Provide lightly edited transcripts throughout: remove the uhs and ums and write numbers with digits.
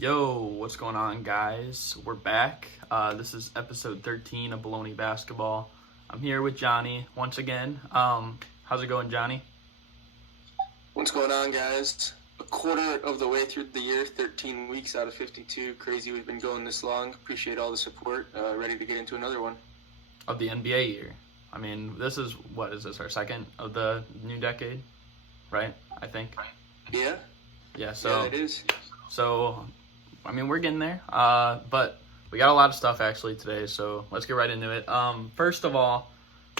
Yo, what's going on, guys? We're back. This is episode 13 of Bullony Basketball. I'm here with Johnny once again. How's it going, Johnny? What's going on, guys? A quarter of the way through the year, 13 weeks out of 52. Crazy we've been going this long. Appreciate all the support. Ready to get into another one. Of the NBA year. I mean, this is our second of the new decade, right? I think. Yeah? Yeah, so. Yeah, it is. So, I mean, we're getting there. But we got a lot of stuff actually today, so let's get right into it. First of all,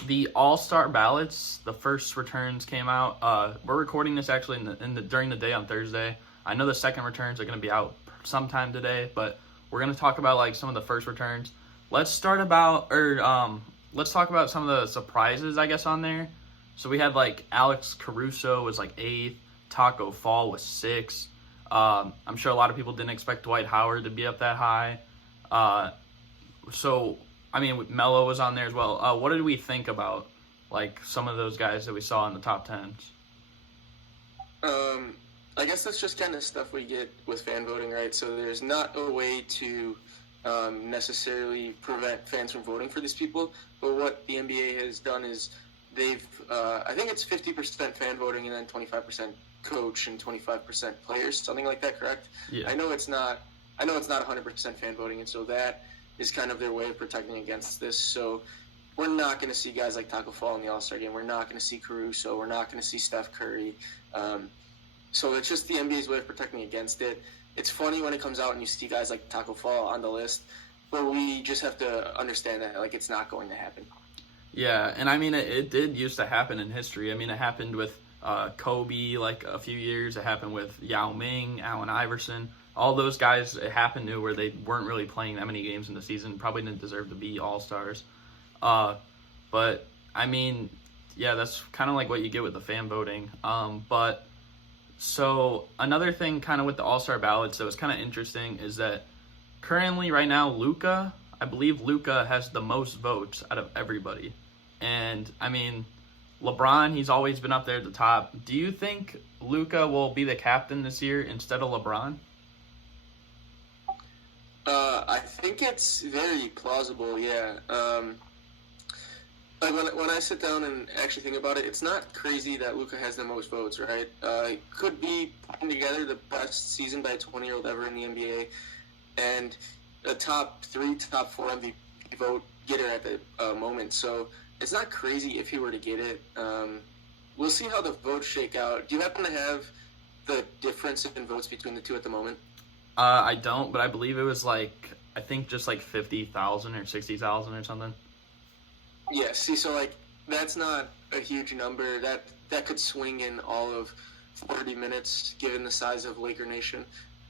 the Allstar ballots, the first returns came out. We're recording this actually during the day on Thursday. I know the second returns are going to be out sometime today, but we're going to talk about like some of the first returns. Let's talk about some of the surprises, I guess, on there. So we had like Alex Caruso was like 8th, Taco Fall was 6th. I'm sure a lot of people didn't expect Dwight Howard to be up that high. So, I mean, Melo was on there as well. What did we think about, like, some of those guys that we saw in the top 10s? I guess that's just kind of stuff we get with fan voting, right? So there's not a way to necessarily prevent fans from voting for these people. But what the NBA has done is they've, I think it's 50% fan voting and then 25% coach and 25% players, something like that, correct? Yeah. I know it's not 100% fan voting, and so that is kind of their way of protecting against this. So we're not going to see guys like Taco Fall in the All-Star game. We're not going to see Caruso. We're not going to see Steph Curry. So it's just the NBA's way of protecting against it. It's funny when it comes out and you see guys like Taco Fall on the list, but we just have to understand that like it's not going to happen. Yeah, and I mean, it did used to happen in history. I mean, it happened with Kobe like a few years. It happened with Yao Ming, Allen Iverson. All those guys it happened to where they weren't really playing that many games in the season, probably didn't deserve to be All-Stars. But, I mean, yeah, that's kind of like what you get with the fan voting. But, so, another thing kind of with the All-Star ballots that was kind of interesting is that currently right now, I believe Luka has the most votes out of everybody. And, I mean, LeBron, he's always been up there at the top. Do you think Luka will be the captain this year instead of LeBron? I think it's very plausible, yeah. Like when I sit down and actually think about it, it's not crazy that Luka has the most votes, right? Could be putting together the best season by a 20-year-old ever in the NBA, and a top 3, top 4 MVP vote getter at the moment. So it's not crazy if he were to get it. We'll see how the votes shake out. Do you happen to have the difference in votes between the two at the moment? I don't, but I believe it was like, I think just like 50,000 or 60,000 or something. Yeah, see, so like that's not a huge number. That could swing in all of 30 minutes given the size of Laker Nation.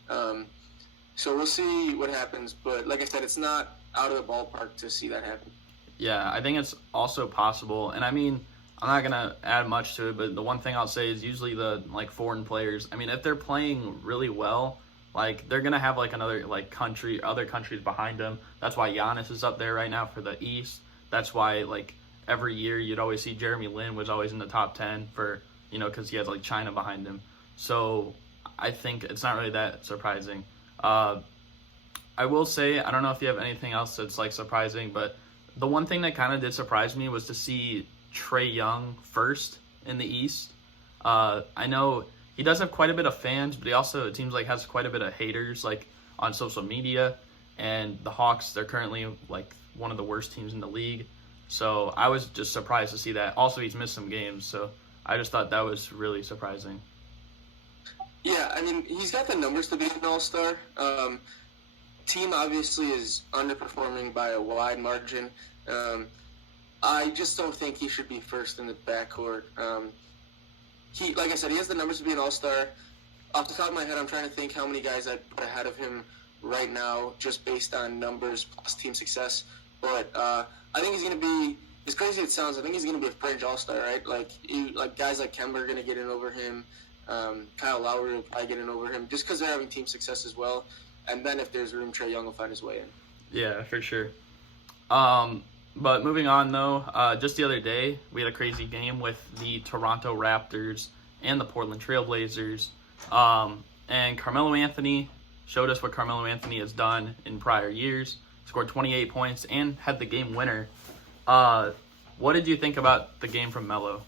So we'll see what happens, but like I said, it's not out of the ballpark to see that happen. Yeah, I think it's also possible. And I mean, I'm not going to add much to it, but the one thing I'll say is usually the like foreign players, I mean, if they're playing really well, like they're going to have like another like other countries behind them. That's why Giannis is up there right now for the East. That's why like every year you'd always see Jeremy Lin was always in the top 10 for, because he has like China behind him. So I think it's not really that surprising. I will say, I don't know if you have anything else that's like surprising, but the one thing that kind of did surprise me was to see Trae Young first in the East. I know he does have quite a bit of fans, but he also, it seems like, has quite a bit of haters like on social media. And the Hawks, they're currently like one of the worst teams in the league. So I was just surprised to see that. Also, he's missed some games, so I just thought that was really surprising. Yeah, I mean, he's got the numbers to be an all-star. Team obviously is underperforming by a wide margin. I just don't think he should be first in the backcourt. Like I said, he has the numbers to be an all-star. Off the top of my head, I'm trying to think how many guys I'd put ahead of him right now, just based on numbers plus team success. But I think he's going to be, as crazy as it sounds, I think he's going to be a fringe all-star, right? Like guys like Kemba are going to get in over him. Kyle Lowry will probably get in over him just because they're having team success as well. And then if there's room, Trae Young will find his way in. Yeah, for sure. But moving on, though, just the other day, we had a crazy game with the Toronto Raptors and the Portland Trail Blazers. And Carmelo Anthony showed us what Carmelo Anthony has done in prior years, scored 28 points, and had the game winner. What did you think about the game from Melo?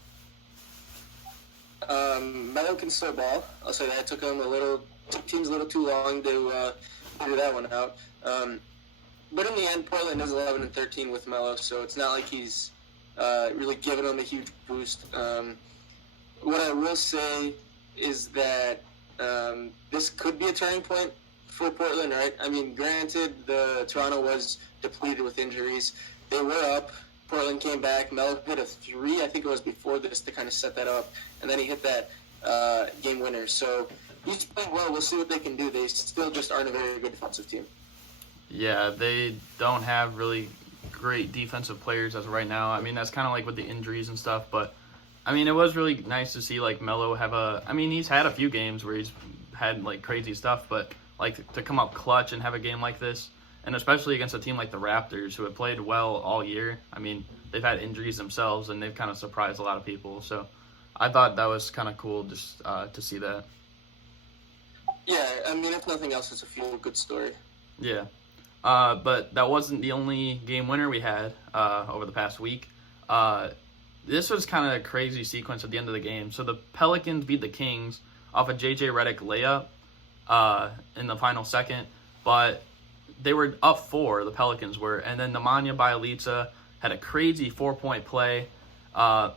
Melo can still ball. I'll say that. It took teams a little too long to figure that one out. But in the end, Portland is 11-13 with Melo, so it's not like he's really giving them a huge boost. What I will say is that this could be a turning point for Portland, right? I mean, granted, Toronto was depleted with injuries. They were up. Portland came back. Melo hit a 3, I think it was before this, to kind of set that up. And then he hit that game winner. So he's playing well. We'll see what they can do. They still just aren't a very good defensive team. Yeah, they don't have really great defensive players as of right now. I mean, that's kind of like with the injuries and stuff. But, I mean, it was really nice to see, like, Melo have he's had a few games where he's had, like, crazy stuff. But, like, to come up clutch and have a game like this, and especially against a team like the Raptors, who have played well all year. I mean, they've had injuries themselves, and they've kind of surprised a lot of people. So I thought that was kind of cool just to see that. Yeah, I mean, if nothing else, it's a feel-good story. Yeah. But that wasn't the only game winner we had over the past week. This was kind of a crazy sequence at the end of the game. So the Pelicans beat the Kings off a J.J. Redick layup in the final second. But they were up 4, the Pelicans were, and then Nemanja Bjelica had a crazy 4-point play.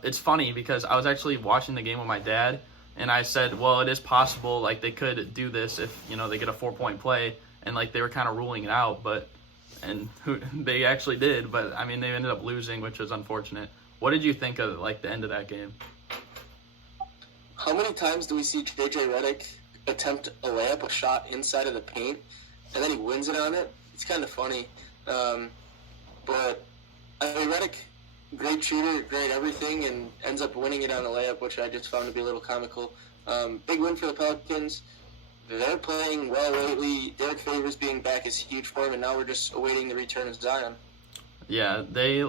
It's funny because I was actually watching the game with my dad, and I said, well, it is possible, like, they could do this if, they get a 4-point play, and, like, they were kind of ruling it out, they actually did, but, I mean, they ended up losing, which was unfortunate. What did you think of, like, the end of that game? How many times do we see J.J. Redick attempt a layup, a shot inside of the paint, and then he wins it on it? It's kind of funny. But, I mean, Redick, great shooter, great everything, and ends up winning it on a layup, which I just found to be a little comical. Big win for the Pelicans. They're playing well lately. Derek Favors being back is huge for him, and now we're just awaiting the return of Zion. Yeah, they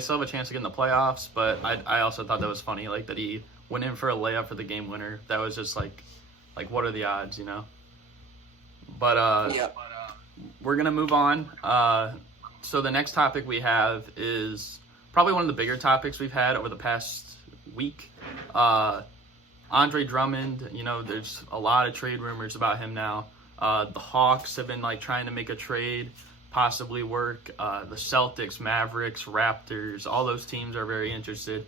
still have a chance to get in the playoffs, but I also thought that was funny, like, that he went in for a layup for the game winner. That was just, like what are the odds, But, yeah. We're going to move on. So the next topic we have is probably one of the bigger topics we've had over the past week. Andre Drummond, there's a lot of trade rumors about him now. The Hawks have been, like, trying to make a trade, possibly work. The Celtics, Mavericks, Raptors, all those teams are very interested.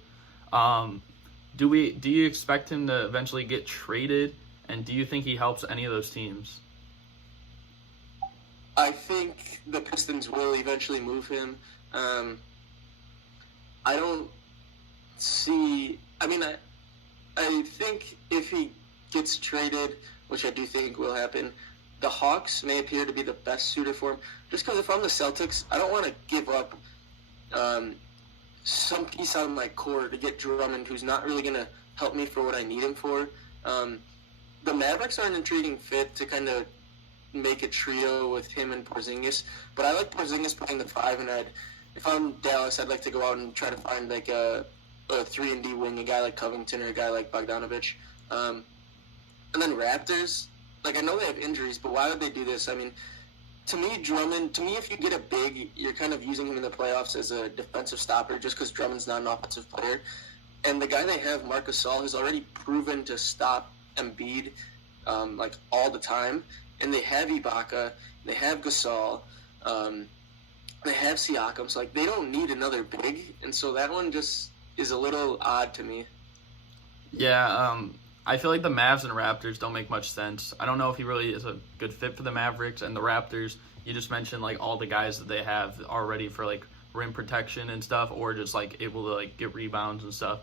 Do you expect him to eventually get traded, and do you think he helps any of those teams? I think the Pistons will eventually move him. I don't see... I think if he gets traded, which I do think will happen, the Hawks may appear to be the best suitor for him. Just because if I'm the Celtics, I don't want to give up some piece out of my core to get Drummond, who's not really going to help me for what I need him for. The Mavericks are an intriguing fit to kind of make a trio with him and Porzingis, but I like Porzingis playing the 5, and if I'm Dallas, I'd like to go out and try to find like a 3-and-D wing, a guy like Covington or a guy like Bogdanovich. And then Raptors, like, I know they have injuries, but why would they do this? I mean, to me, if you get a big, you're kind of using him in the playoffs as a defensive stopper just because Drummond's not an offensive player. And the guy they have, Marc Gasol, has already proven to stop Embiid like all the time. And they have Ibaka, they have Gasol, they have Siakam. So, like, they don't need another big. And so that one just is a little odd to me. Yeah, I feel like the Mavs and Raptors don't make much sense. I don't know if he really is a good fit for the Mavericks and the Raptors. You just mentioned, like, all the guys that they have already for, like, rim protection and stuff, or just, like, able to, like, get rebounds and stuff.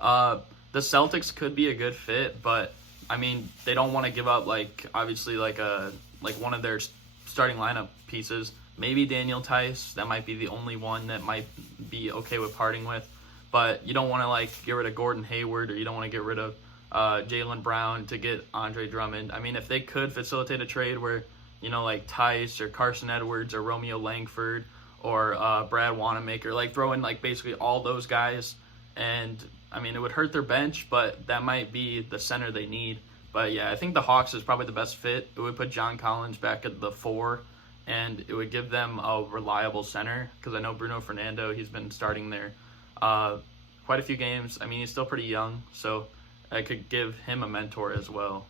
The Celtics could be a good fit, but I mean, they don't want to give up, like, obviously, like one of their starting lineup pieces. Maybe Daniel Tice. That might be the only one that might be okay with parting with. But you don't want to, like, get rid of Gordon Hayward, or you don't want to get rid of Jaylen Brown to get Andre Drummond. I mean, if they could facilitate a trade where, like Tice or Carson Edwards or Romeo Langford or Brad Wanamaker, like, throw in, like, basically all those guys, and I mean, it would hurt their bench, but that might be the center they need. But yeah, I think the Hawks is probably the best fit. It would put John Collins back at the 4, and it would give them a reliable center, because I know Bruno Fernando, he's been starting there quite a few games. I mean, he's still pretty young, so I could give him a mentor as well.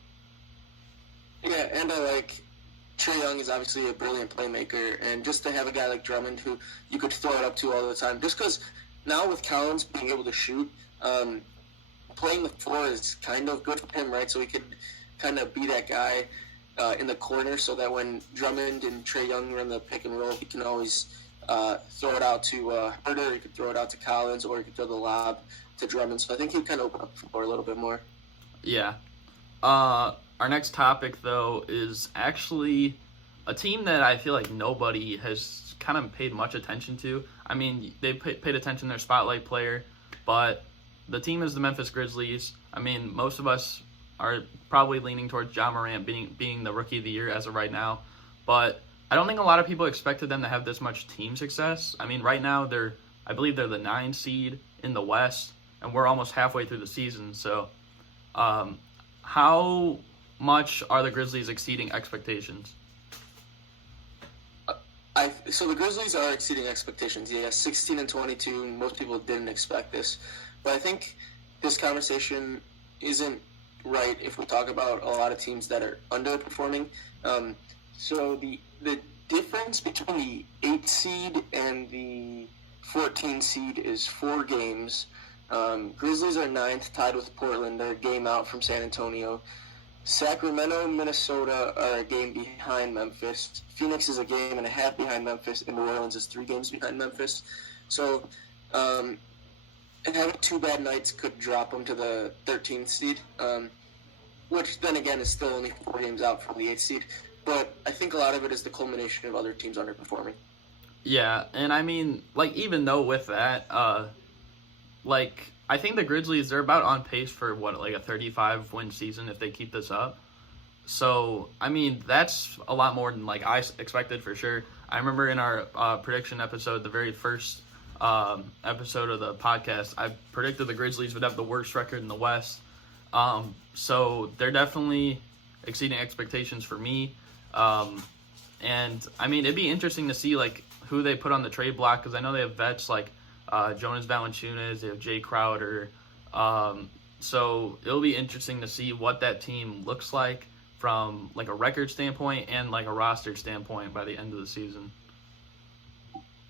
Yeah, and Trae Young is obviously a brilliant playmaker, and just to have a guy like Drummond who you could throw it up to all the time, just because now with Collins being able to shoot, playing the 4 is kind of good for him, right? So he could kind of be that guy in the corner, so that when Drummond and Trae Young run the pick and roll, he can always throw it out to Herder, he could throw it out to Collins, or he could throw the lob to Drummond. So I think he would kind of open up the floor a little bit more. Yeah. Our next topic, though, is actually a team that I feel like nobody has kind of paid much attention to. I mean, they paid attention to their spotlight player, but the team is the Memphis Grizzlies. I mean, most of us are probably leaning towards Ja Morant being the Rookie of the Year as of right now, but I don't think a lot of people expected them to have this much team success. I mean, right now I believe they're the 9 seed in the West, and we're almost halfway through the season. So, how much are the Grizzlies exceeding expectations? So the Grizzlies are exceeding expectations. Yeah, 16-22. Most people didn't expect this, but I think this conversation isn't right if we talk about a lot of teams that are underperforming. So the difference between the 8 seed and the 14 seed is 4 games. Grizzlies are 9th, tied with Portland. They're a game out from San Antonio. Sacramento and Minnesota are a game behind Memphis. Phoenix is a game and a half behind Memphis, and New Orleans is 3 games behind Memphis. So having 2 bad nights could drop them to the 13th seed, which then again is still only 4 games out from the 8th seed. But I think a lot of it is the culmination of other teams underperforming. Yeah, and I mean, even though with that, I think the Grizzlies, they're about on pace for, a 35-win season if they keep this up. So, I mean, that's a lot more than, I expected for sure. I remember in our prediction episode, the very first episode of the podcast, I predicted the Grizzlies would have the worst record in the West. So, they're definitely exceeding expectations for me. And, I mean, it'd be interesting to see, who they put on the trade block, because I know they have vets Jonas Valanciunas, they have Jay Crowder. So it'll be interesting to see what that team looks like from a record standpoint and a roster standpoint by the end of the season.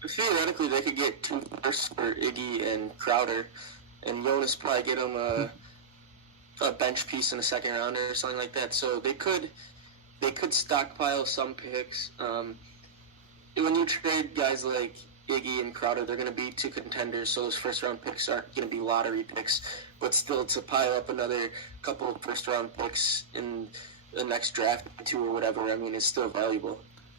Theoretically, they could get 2 firsts for Iggy and Crowder, and Jonas probably get him a bench piece in the second round or something like that. So they could stockpile some picks. When you trade guys like Iggy and Crowder, they're going to be 2 contenders, so those first-round picks aren't going to be lottery picks. But still, to pile up another couple of first-round picks in the next draft, 2 or whatever, I mean, it's still valuable.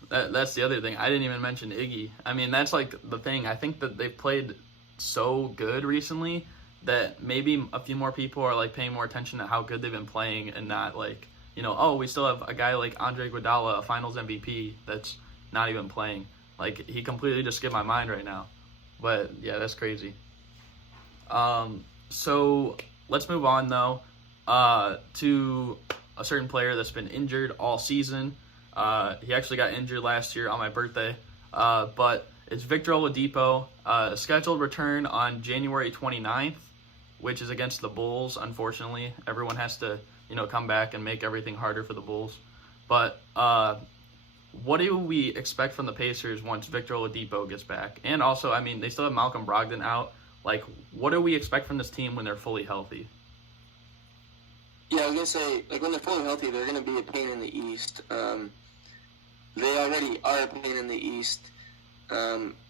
That's the other thing. I didn't even mention Iggy. I mean, that's the thing. I think that they've played so good recently that maybe a few more people are, paying more attention to how good they've been playing and not, we still have a guy like Andre Iguodala, a finals MVP, that's not even playing. He completely just skipped my mind right now. But, yeah, that's crazy. So, let's move on, though, to a certain player that's been injured all season. He actually got injured last year on my birthday. But it's Victor Oladipo. A scheduled return on January 29th, which is against the Bulls, unfortunately. Everyone has to, come back and make everything harder for the Bulls. But, what do we expect from the Pacers once Victor Oladipo gets back? And also, I mean, they still have Malcolm Brogdon out. What do we expect from this team when they're fully healthy? Yeah, I was going to say, when they're fully healthy, they're going to be a pain in the East. They already are a pain in the East. They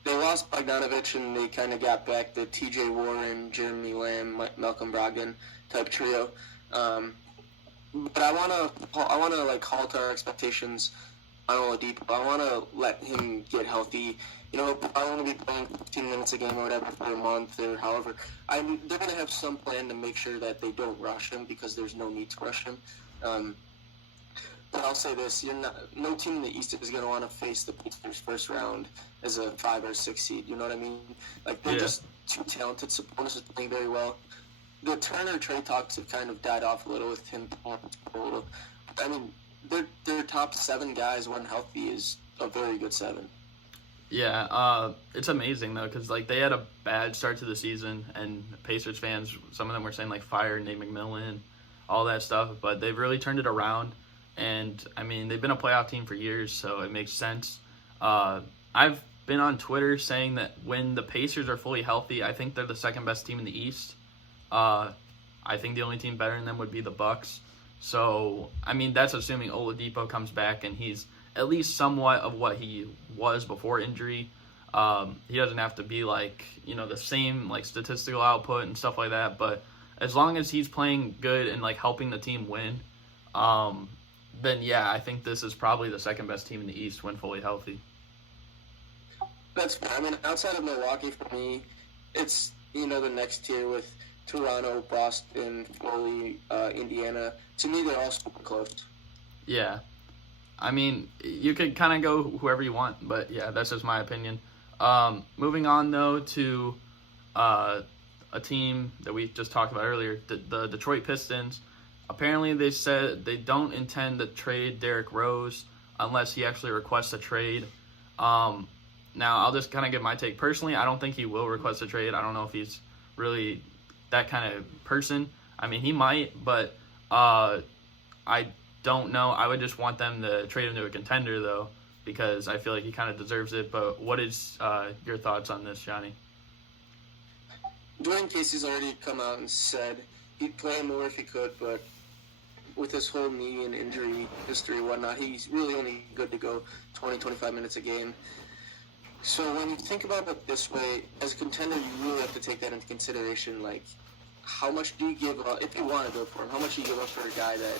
lost Bogdanovich, and they kind of got back the T.J. Warren, Jeremy Lamb, Malcolm Brogdon type trio. But I want to halt our expectations on Oladipo. I want to let him get healthy. I want to be playing 15 minutes a game or whatever for a month or however. They're going to have some plan to make sure that they don't rush him because there's no need to rush him. But I'll say this: no team in the East is going to want to face the Pacers first round as a 5 or 6 seed. You know what I mean? They're just too talented. Sabonis is playing very well. the Turner trade talks have kind of died off a little with him a little. I mean, their top 7 guys when healthy is a very good 7. Yeah, it's amazing though, because like they had a bad start to the season, and Pacers fans, some of them were saying like fire Nate McMillan, all that stuff, but they've really turned it around, and I mean they've been a playoff team for years, so it makes sense. I've been on Twitter saying that when the Pacers are fully healthy, I think they're the second best team in the East. I think the only team better than them would be the Bucks. So I mean that's assuming Oladipo comes back and he's at least somewhat of what he was before injury. He doesn't have to be like, the same like statistical output and stuff like that, but as long as he's playing good and like helping the team win, then yeah, I think this is probably the second best team in the East when fully healthy. That's fair. I mean, outside of Milwaukee, for me, it's, the next tier with Toronto, Boston, Philly, Indiana. To me, they're all super close. Yeah. I mean, you could kind of go whoever you want, but yeah, that's just my opinion. Moving on, though, to a team that we just talked about earlier, the Detroit Pistons. Apparently, they said they don't intend to trade Derrick Rose unless he actually requests a trade. Now, I'll just kind of give my take. Personally, I don't think he will request a trade. I don't know if he's really that kind of person. I mean, he might, but I don't know. I would just want them to trade him to a contender, though, because I feel like he kind of deserves it. But what is your thoughts on this, Johnny? Dwayne Casey's already come out and said he'd play more if he could, but with his whole knee and injury history and whatnot, he's really only good to go 20, 25 minutes a game. So when you think about it this way, as a contender, you really have to take that into consideration. Like, how much do you give up, if you want to go for him, how much do you give up for a guy that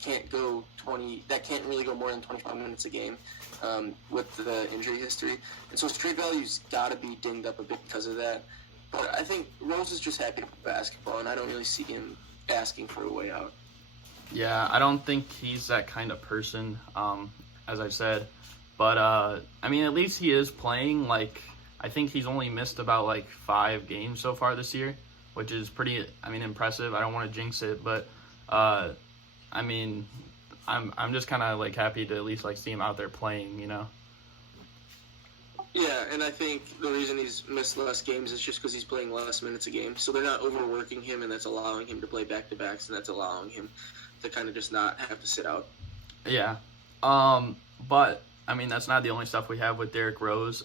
can't really go more than 25 minutes a game with the injury history? And so his trade value's got to be dinged up a bit because of that. But I think Rose is just happy with basketball, and I don't really see him asking for a way out. Yeah, I don't think he's that kind of person, as I said. But, I mean, at least he is playing. Like, I think he's only missed about, 5 games so far this year, which is pretty, impressive. I don't want to jinx it, but, I mean, I'm just kind of, happy to at least, see him out there playing, Yeah, and I think the reason he's missed less games is just because he's playing less minutes a game. So they're not overworking him, and that's allowing him to play back-to-backs, and that's allowing him to kind of just not have to sit out. Yeah. But, that's not the only stuff we have with Derrick Rose.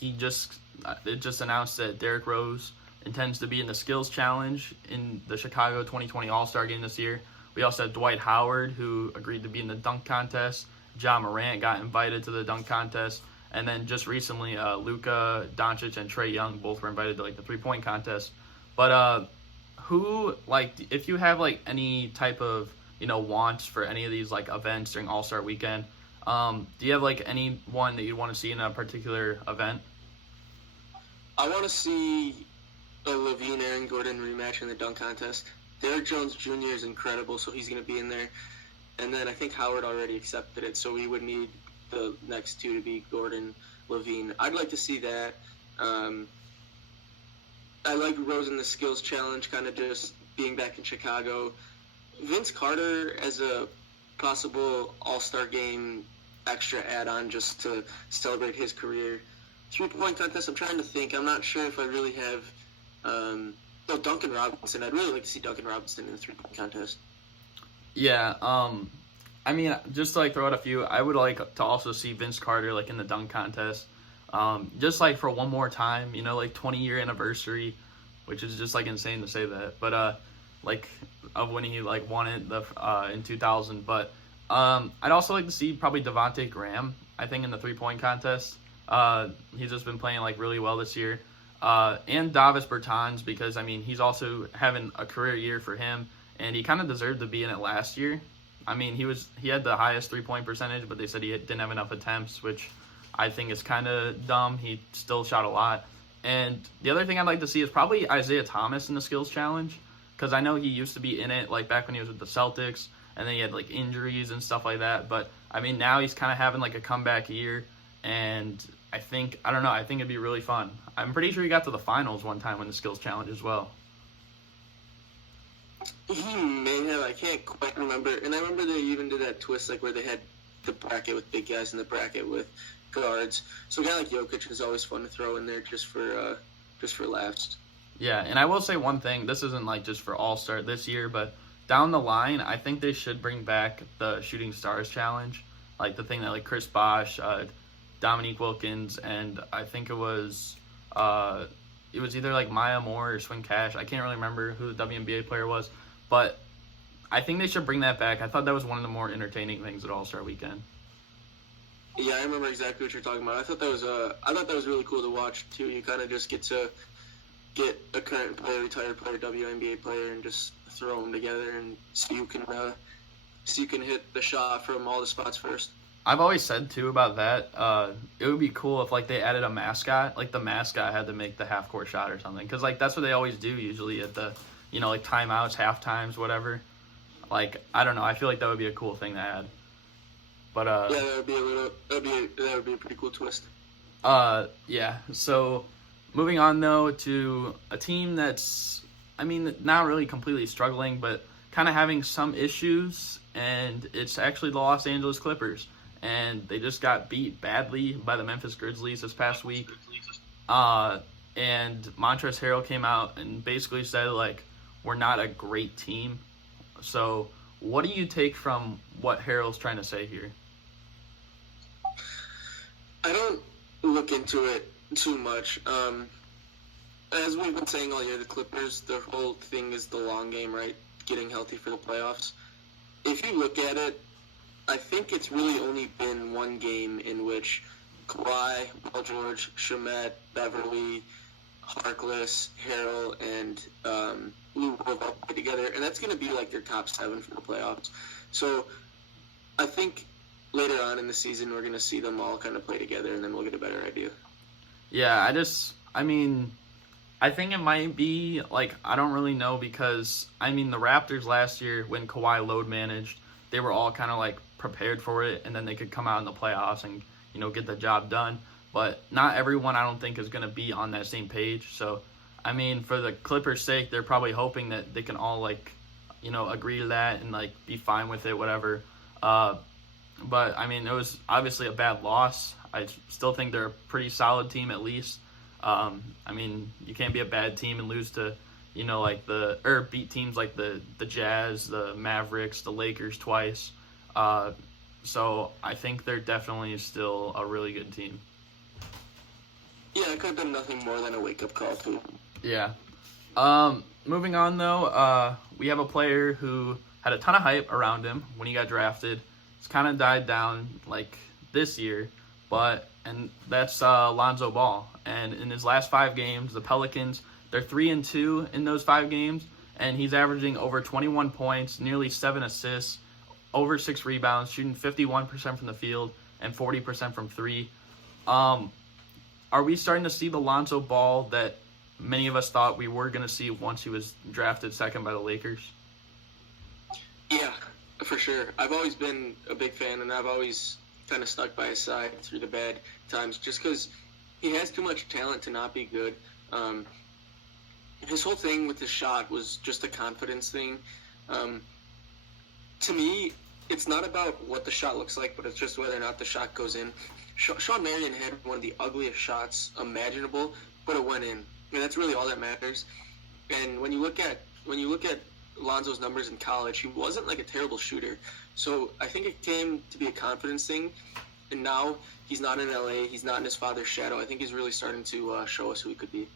It just announced that Derrick Rose intends to be in the skills challenge in the Chicago 2020 All-Star game this year. We also have Dwight Howard, who agreed to be in the dunk contest. Ja Morant got invited to the dunk contest. And then just recently, Luka Doncic and Trae Young both were invited to, the three-point contest. But if you have, any type of, wants for any of these, events during All-Star Weekend, do you have, anyone that you want to see in a particular event? I want to see a LaVine-Aaron Gordon rematch in the dunk contest. Derrick Jones Jr. is incredible, so he's going to be in there. And then I think Howard already accepted it, so we would need the next two to be Gordon, LaVine. I'd like to see that. I like Rose in the skills challenge, kind of just being back in Chicago. Vince Carter as a possible All-Star game extra add-on just to celebrate his career. Three-point contest, I'm trying to think. I'm not sure if I really have... Duncan Robinson. I'd really like to see Duncan Robinson in the three-point contest. Yeah, just to throw out a few, I would like to also see Vince Carter in the dunk contest. Just for one more time, 20-year anniversary, which is just insane to say that. But of when he won it in 2000. But I'd also like to see probably Devontae Graham, I think, in the three-point contest. He's just been playing really well this year. And Davis Bertans, because he's also having a career year for him, and he kind of deserved to be in it last year. He had the highest three-point percentage, but they said he didn't have enough attempts, which I think is kind of dumb. He still shot a lot. And the other thing I'd like to see is probably Isaiah Thomas in the skills challenge, because I know he used to be in it back when he was with the Celtics, and then he had injuries and stuff like that. But now he's kind of having a comeback year, and I think it'd be really fun. I'm pretty sure he got to the finals one time in the skills challenge as well. He may have. I can't quite remember. And I remember they even did that twist, like where they had the bracket with big guys and the bracket with guards. So a guy like Jokic is always fun to throw in there just for laughs. Yeah, and I will say one thing. This isn't like just for All-Star this year, but down the line, I think they should bring back the Shooting Stars Challenge, like the thing that like Chris Bosh, Dominique Wilkins, and I think it was either like Maya Moore or Swin Cash. I can't really remember who the WNBA player was, but I think they should bring that back. I thought that was one of the more entertaining things at All-Star Weekend. Yeah, I remember exactly what you're talking about. I thought that was really cool to watch too. You kind of just get to get a current player, retired player, WNBA player, and just throw them together and see who can hit the shot from all the spots first. I've always said too about that. It would be cool if like they added a mascot, like the mascot had to make the half court shot or something, because like that's what they always do usually at the like timeouts, half times, whatever. Like I don't know, I feel like that would be a cool thing to add. But yeah, that would be a pretty cool twist. Yeah. So moving on though to a team that's, I mean, not really completely struggling, but kind of having some issues, and it's actually the Los Angeles Clippers. And they just got beat badly by the Memphis Grizzlies this past week. And Montrezl Harrell came out and basically said, like, we're not a great team. So what do you take from what Harrell's trying to say here? I don't look into it too much. As we've been saying all year, the Clippers, their whole thing is the long game, right? Getting healthy for the playoffs. If you look at it, I think it's really only been one game in which Kawhi, Paul George, Shamet, Beverly, Harkless, Harrell, and Lou have all played together, and that's going to be like their top 7 for the playoffs. So I think later on in the season we're going to see them all kind of play together, and then we'll get a better idea. Yeah, I think it might be, like, I don't really know, because, I mean, the Raptors last year, when Kawhi load managed, they were all kind of, like, prepared for it, and then they could come out in the playoffs and, get the job done. But not everyone, I don't think, is going to be on that same page. So, I mean, for the Clippers' sake, they're probably hoping that they can all, like, agree to that and, like, be fine with it, whatever. But, I mean, it was obviously a bad loss. I still think they're a pretty solid team at least. I mean, you can't be a bad team and lose to, beat teams like the Jazz, the Mavericks, the Lakers twice. So I think they're definitely still a really good team. Yeah, it could have been nothing more than a wake-up call, too. Yeah. Moving on, though, we have a player who had a ton of hype around him when he got drafted. It's kind of died down, like, this year, and that's Lonzo Ball. And in his last 5 games, the Pelicans, they're 3-2 in those 5 games, and he's averaging over 21 points, nearly 7 assists, over 6 rebounds, shooting 51% from the field and 40% from 3. Are we starting to see the Lonzo Ball that many of us thought we were going to see once he was drafted second by the Lakers? Yeah, for sure. I've always been a big fan, and I've always kind of stuck by his side through the bad times just because he has too much talent to not be good. His whole thing with his shot was just a confidence thing. To me, it's not about what the shot looks like, but it's just whether or not the shot goes in. Sean Marion had one of the ugliest shots imaginable, but it went in. I mean, that's really all that matters. And when you look at Lonzo's numbers in college, he wasn't like a terrible shooter. So I think it came to be a confidence thing. And now he's not in LA. He's not in his father's shadow. I think he's really starting to show us who he could be.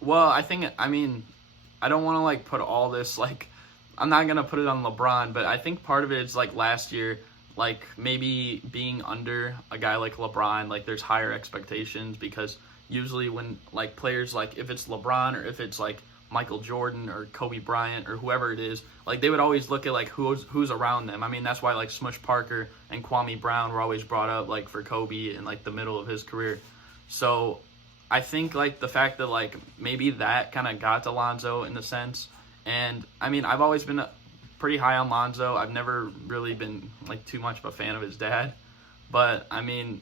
Well, I don't want to, like, put all this, like, I'm not going to put it on LeBron, but I think part of it is, like, last year, like, maybe being under a guy like LeBron, like, there's higher expectations because usually when, like, players, like, if it's LeBron or if it's, like, Michael Jordan or Kobe Bryant or whoever it is, like, they would always look at, like, who's around them. I mean, that's why, like, Smush Parker and Kwame Brown were always brought up, like, for Kobe in, like, the middle of his career. So I think, like, the fact that, like, maybe that kind of got to Lonzo in a sense. And, I mean, I've always been pretty high on Lonzo. I've never really been, like, too much of a fan of his dad. But, I mean,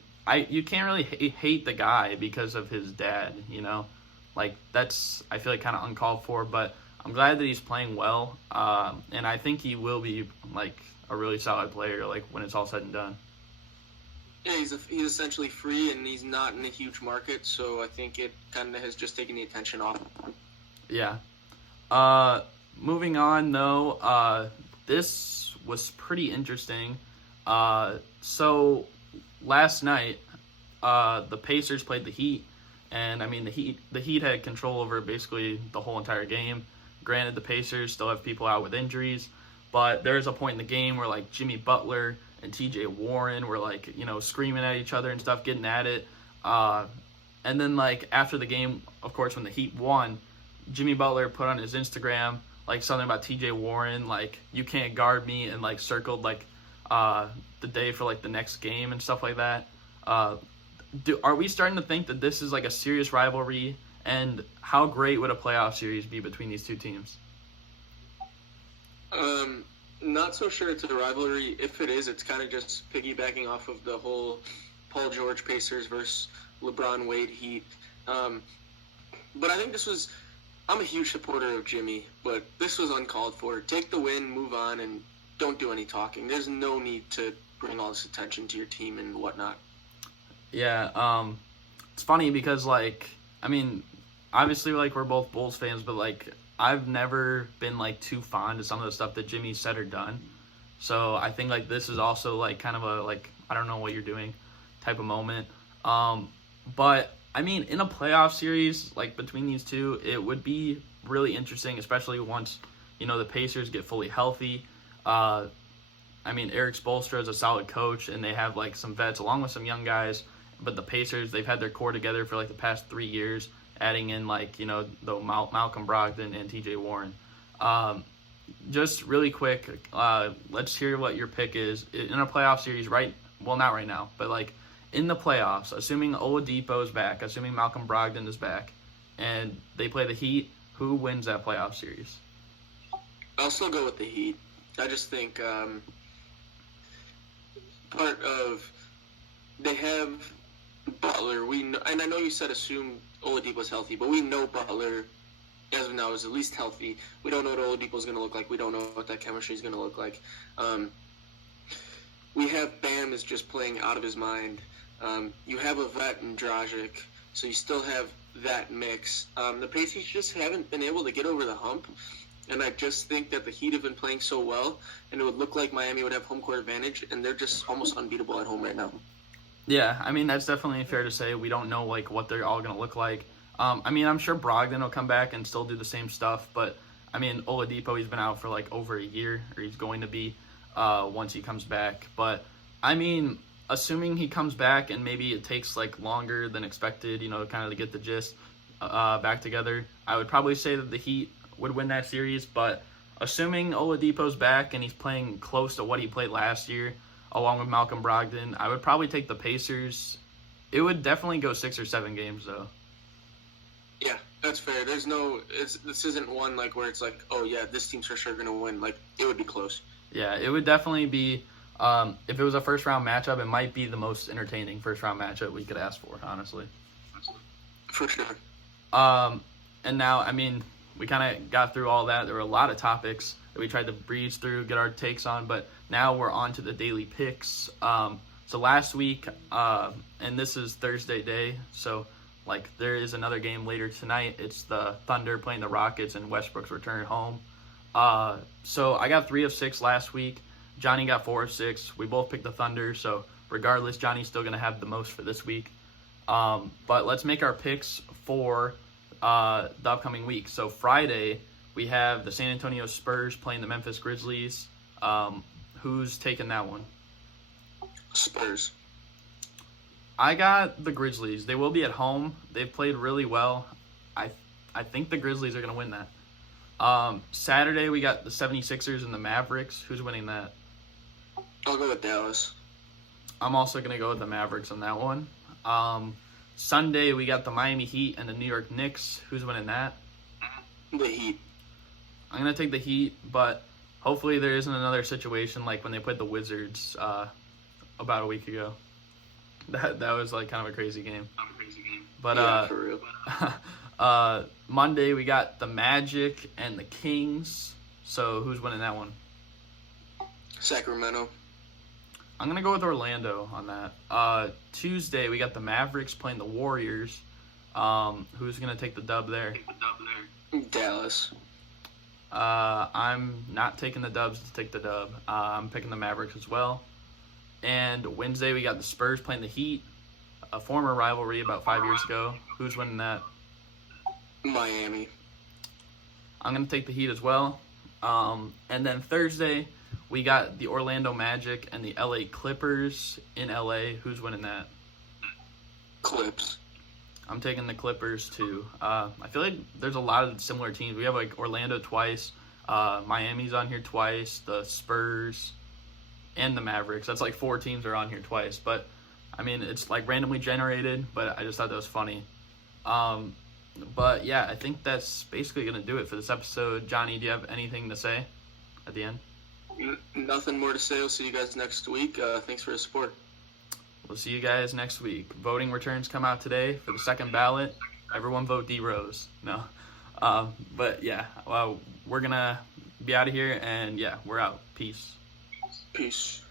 you can't really hate the guy because of his dad, Like, that's, I feel like, kind of uncalled for. But I'm glad that he's playing well, and I think he will be like a really solid player like when it's all said and done. Yeah, he's essentially free, and he's not in a huge market, so I think it kind of has just taken the attention off of him. Yeah. Moving on, though, this was pretty interesting. So last night, the Pacers played the Heat, and I mean the Heat had control over basically the whole entire game. Granted, the Pacers still have people out with injuries, but there's a point in the game where like Jimmy Butler and TJ Warren were like, screaming at each other and stuff, getting at it. And then like after the game, of course, when the Heat won, Jimmy Butler put on his Instagram like something about TJ Warren, like you can't guard me, and like circled like the day for like the next game and stuff like that. Are we starting to think that this is like a serious rivalry? And how great would a playoff series be between these two teams? Not so sure it's a rivalry. If it is, it's kind of just piggybacking off of the whole Paul George Pacers versus LeBron Wade Heat. But I think I'm a huge supporter of Jimmy, but this was uncalled for. Take the win, move on, and don't do any talking. There's no need to bring all this attention to your team and whatnot. Yeah, it's funny because, like, I mean, obviously, like, we're both Bulls fans, but, like, I've never been, like, too fond of some of the stuff that Jimmy said or done. So I think, like, this is also, like, kind of a, like, I don't know what you're doing type of moment. But, I mean, in a playoff series, like, between these two, it would be really interesting, especially once, the Pacers get fully healthy. I mean, Eric Spoelstra is a solid coach, and they have, like, some vets along with some young guys. But the Pacers, they've had their core together for, like, the past 3 years, adding in, like, the Malcolm Brogdon and TJ Warren. Just really quick, let's hear what your pick is. In a playoff series, right? Well, not right now, but, like, in the playoffs, assuming Oladipo is back, assuming Malcolm Brogdon is back, and they play the Heat, who wins that playoff series? I'll still go with the Heat. I just think part of they have Butler. And I know you said assume Oladipo's healthy, but we know Butler as of now is at least healthy. We don't know what Oladipo's going to look like. We don't know what that chemistry is going to look like. We have Bam is just playing out of his mind. You have a vet in Dragic, so you still have that mix. The Pacers just haven't been able to get over the hump, and I just think that the Heat have been playing so well, and it would look like Miami would have home court advantage, and they're just almost unbeatable at home right now. Yeah, I mean, that's definitely fair to say. We don't know, like, what they're all going to look like. I mean, I'm sure Brogdon will come back and still do the same stuff, but, I mean, Oladipo, he's been out for, like, over a year, or he's going to be once he comes back. But, I mean, assuming he comes back and maybe it takes, like, longer than expected, kind of to get the gist back together, I would probably say that the Heat would win that series. But assuming Oladipo's back and he's playing close to what he played last year, along with Malcolm Brogdon, I would probably take the Pacers. It would definitely go 6 or 7 games, though. Yeah, that's fair. This isn't one like where it's like, oh yeah, this team's for sure going to win. Like, it would be close. Yeah, it would definitely be, if it was a first-round matchup, it might be the most entertaining first-round matchup we could ask for, honestly. For sure. And now, I mean, we kind of got through all that. There were a lot of topics that we tried to breeze through, get our takes on, but now we're on to the daily picks. So last week, and this is Thursday day, so like there is another game later tonight. It's the Thunder playing the Rockets and Westbrook's return home. So I got 3 of 6 last week. Johnny got 4 of 6. We both picked the Thunder, so regardless, Johnny's still going to have the most for this week. But let's make our picks for the upcoming week. So Friday, we have the San Antonio Spurs playing the Memphis Grizzlies. Who's taking that one? Spurs. I got the Grizzlies. They will be at home. They've played really well. I think the Grizzlies are going to win that. Saturday, we got the 76ers and the Mavericks. Who's winning that? I'll go with Dallas. I'm also going to go with the Mavericks on that one. Sunday, we got the Miami Heat and the New York Knicks. Who's winning that? The Heat. I'm going to take the Heat, but hopefully there isn't another situation like when they played the Wizards about a week ago. That was like kind of a crazy game. But yeah, for real. Monday we got the Magic and the Kings. So who's winning that one? Sacramento. I'm going to go with Orlando on that. Tuesday, we got the Mavericks playing the Warriors. Who's going to take the dub there? Dallas. I'm not taking the Dubs to take the dub. I'm picking the Mavericks as well. And Wednesday, we got the Spurs playing the Heat, a former rivalry about 5 years ago. Who's winning that? Miami. I'm going to take the Heat as well. And then Thursday, we got the Orlando Magic and the LA Clippers in LA. Who's winning that? Clips. I'm taking the Clippers too. I feel like there's a lot of similar teams. We have like Orlando twice, Miami's on here twice, the Spurs, and the Mavericks. That's like 4 teams are on here twice. But I mean, it's like randomly generated. But I just thought that was funny. But yeah, I think that's basically gonna do it for this episode. Johnny, do you have anything to say at the end? Nothing more to say. I'll see you guys next week. Thanks for the support. We'll see you guys next week. Voting returns come out today for the second ballot. Everyone vote D Rose. No. But yeah, well, we're going to be out of here, and yeah, we're out. Peace. Peace.